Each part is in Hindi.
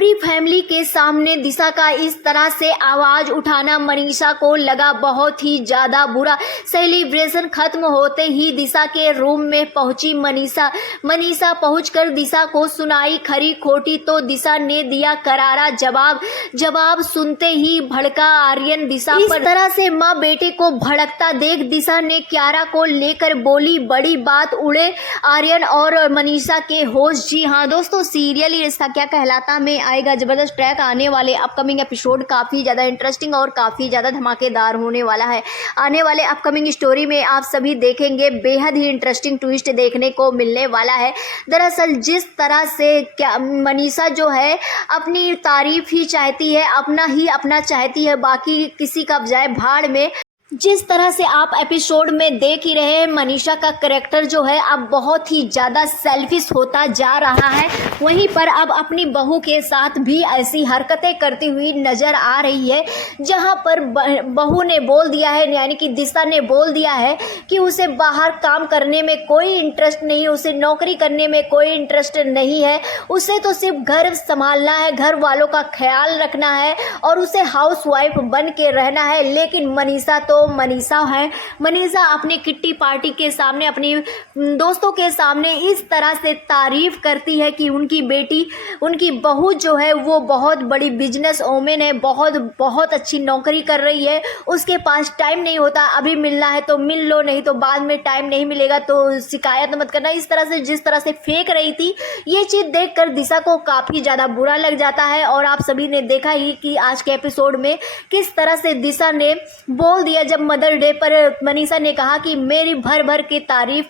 पूरी फैमिली के सामने दिशा का इस तरह से आवाज उठाना मनीषा को लगा बहुत ही ज्यादा बुरा। सेलिब्रेशन खत्म होते ही दिशा के रूम में पहुंची मनीषा पहुंचकर दिशा को सुनाई खरी खोटी तो दिशा ने दिया करारा जवाब सुनते ही भड़का आर्यन दिशा पर। इस तरह से माँ बेटे को भड़कता देख दिशा ने क्यारा को लेकर बोली, बड़ी बात उड़े आर्यन और मनीषा के होश। जी हाँ दोस्तों, सीरियल ये रिश्ता क्या कहलाता में आएगा जबरदस्त ट्रैक आने वाले अपकमिंग एपिसोड काफ़ी ज़्यादा इंटरेस्टिंग और काफ़ी ज़्यादा धमाकेदार होने वाला है। आने वाले अपकमिंग स्टोरी में आप सभी देखेंगे बेहद ही इंटरेस्टिंग ट्विस्ट देखने को मिलने वाला है। दरअसल जिस तरह से क्या मनीषा जो है अपनी तारीफ ही चाहती है, अपना चाहती है, बाकी किसी का जाए भाड़ में। जिस तरह से आप एपिसोड में देख ही रहे हैं, मनीषा का कैरेक्टर जो है अब बहुत ही ज़्यादा सेल्फिश होता जा रहा है। वहीं पर अब अपनी बहू के साथ भी ऐसी हरकतें करती हुई नज़र आ रही है, जहां पर बहू ने बोल दिया है, यानी कि दिशा ने बोल दिया है कि उसे बाहर काम करने में कोई इंटरेस्ट नहीं है, उसे नौकरी करने में कोई इंटरेस्ट नहीं है, उसे तो सिर्फ घर संभालना है, घर वालों का ख्याल रखना है और उसे हाउसवाइफ बन के रहना है। लेकिन मनीषा तो मनीषा है। मनीषा अपनी किट्टी पार्टी के सामने, अपनी दोस्तों के सामने इस तरह से तारीफ करती है कि उनकी बेटी, उनकी बहू जो है वो बहुत बड़ी बिजनेस वोमेन है, बहुत अच्छी नौकरी कर रही है, उसके पास टाइम नहीं होता, अभी मिलना है तो मिल लो, नहीं तो बाद में टाइम नहीं मिलेगा तो शिकायत मत करना। इस तरह से जिस तरह से फेंक रही थी, ये चीज़ देखकर दिशा को काफ़ी ज़्यादा बुरा लग जाता है। और आप सभी ने देखा ही कि आज के एपिसोड में किस तरह से दिशा ने बोल दिया, जब मदर डे पर मनीषा ने कहा कि मेरी भर भर के तारीफ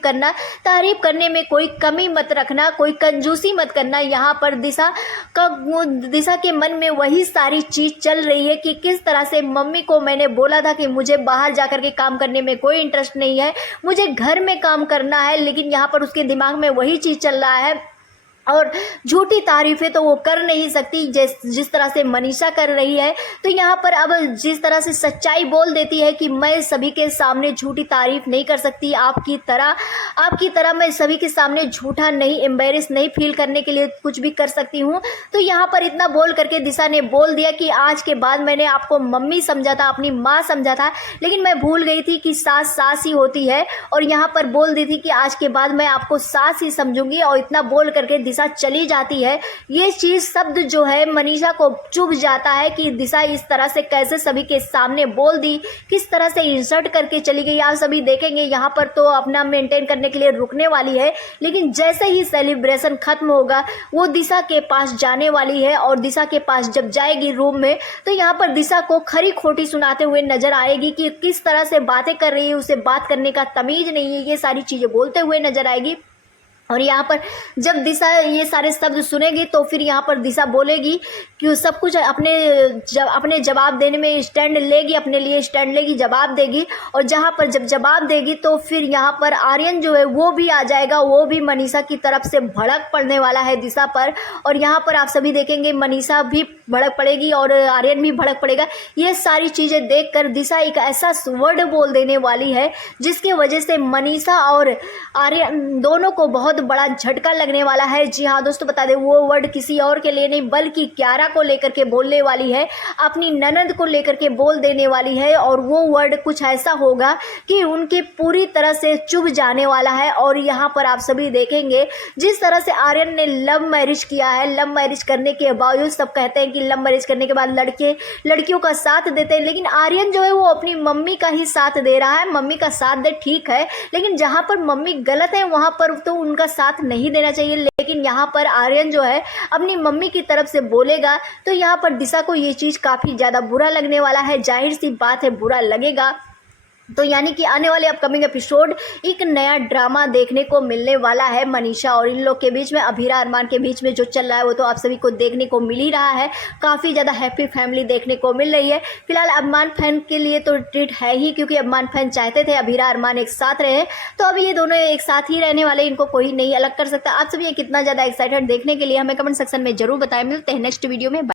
करने में कोई कमी मत रखना, कोई कंजूसी मत करना। यहाँ पर दिशा के मन में वही सारी चीज चल रही है कि किस तरह से मम्मी को मैंने बोला था कि मुझे बाहर जाकर के काम करने में कोई इंटरेस्ट नहीं है, मुझे घर में काम करना है, लेकिन यहाँ पर उसके दिमाग में वही चीज चल रहा है और झूठी तारीफें तो वो कर नहीं सकती जिस तरह से मनीषा कर रही है। तो यहाँ पर अब जिस तरह से सच्चाई बोल देती है कि मैं सभी के सामने झूठी तारीफ नहीं कर सकती, आपकी तरह मैं सभी के सामने झूठा नहीं, एम्बेरस नहीं फील करने के लिए कुछ भी कर सकती हूँ। तो यहाँ पर इतना बोल करके दिशा ने बोल दिया कि आज के बाद मैंने आपको मम्मी समझा था, अपनी माँ समझा था, लेकिन मैं भूल गई थी कि सास ही होती है। और यहाँ पर बोल दी थी कि आज के बाद मैं आपको सास ही समझूंगी। और इतना बोल करके दिशा चली जाती है। ये चीज शब्द जो है मनीषा को चुभ जाता है कि दिशा इस तरह से कैसे सभी के सामने बोल दी, किस तरह से इंसल्ट करके चली गई। आप सभी देखेंगे यहाँ पर तो अपना मेंटेन करने के लिए रुकने वाली है, लेकिन जैसे ही सेलिब्रेशन खत्म होगा वो दिशा के पास जाने वाली है। और दिशा के पास जब जाएगी रूम में, तो यहाँ पर दिशा को खरी खोटी सुनाते हुए नजर आएगी कि किस तरह से बातें कर रही है, उसे बात करने का तमीज नहीं है, ये सारी चीजें बोलते हुए नजर आएगी। और यहाँ पर जब दिशा ये सारे शब्द सुनेगी तो फिर यहाँ पर दिशा बोलेगी कि सब कुछ अपने जवाब देने में स्टैंड लेगी, अपने लिए स्टैंड लेगी, जवाब देगी। और जहाँ पर जब जवाब देगी तो फिर यहाँ पर आर्यन जो है वो भी आ जाएगा, वो भी मनीषा की तरफ से भड़क पड़ने वाला है दिशा पर। और यहाँ पर आप सभी देखेंगे मनीषा भी भड़क पड़ेगी और आर्यन भी भड़क पड़ेगा। ये सारी चीज़ें देखकर दिशा एक ऐसा वर्ड बोल देने वाली है जिसकी वजह से मनीषा और आर्यन दोनों को बहुत बड़ा झटका लगने वाला है। जी हाँ दोस्तों, बता दें वो वर्ड किसी और के लिए नहीं बल्कि क्यारा को लेकर के बोलने वाली है, अपनी ननद को लेकर के बोल देने वाली है। और वो वर्ड कुछ ऐसा होगा कि उनके पूरी तरह से चुभ जाने वाला है। और यहाँ पर आप सभी देखेंगे जिस तरह से आर्यन ने लव मैरिज किया है, लव मैरिज करने के बावजूद सब कहते हैं कि लव मैरिज करने के बाद लड़कियों का साथ देते हैं, लेकिन आर्यन जो है वो अपनी मम्मी का ही साथ दे रहा है। मम्मी का साथ दे ठीक है, लेकिन जहाँ पर मम्मी गलत है वहाँ पर तो उनका साथ नहीं देना चाहिए। लेकिन यहाँ पर आर्यन जो है अपनी मम्मी की तरफ से बोलेगा तो यहाँ पर दिशा को ये चीज़ काफ़ी ज़्यादा बुरा लगने वाला है। जाहिर सी बात है बुरा लगेगा। तो यानी कि आने वाले अपकमिंग एपिसोड एक नया ड्रामा देखने को मिलने वाला है मनीषा और इन लोग के बीच में, अभीरा अरमान के बीच में जो चल रहा है वो तो आप सभी को देखने को मिल ही रहा है। काफ़ी ज़्यादा हैप्पी फैमिली देखने को मिल रही है। फिलहाल अरमान फैन के लिए तो ट्रीट है ही, क्योंकि अरमान फैन चाहते थे अभीरा अरमान एक साथ रहे। तो अब ये दोनों एक साथ ही रहने वाले, इनको कोई नहीं अलग कर सकता। आप सभी कितना ज़्यादा एक्साइटेड देखने के लिए हमें कमेंट सेक्शन में जरूर बताएं। मिलते हैं नेक्स्ट वीडियो में।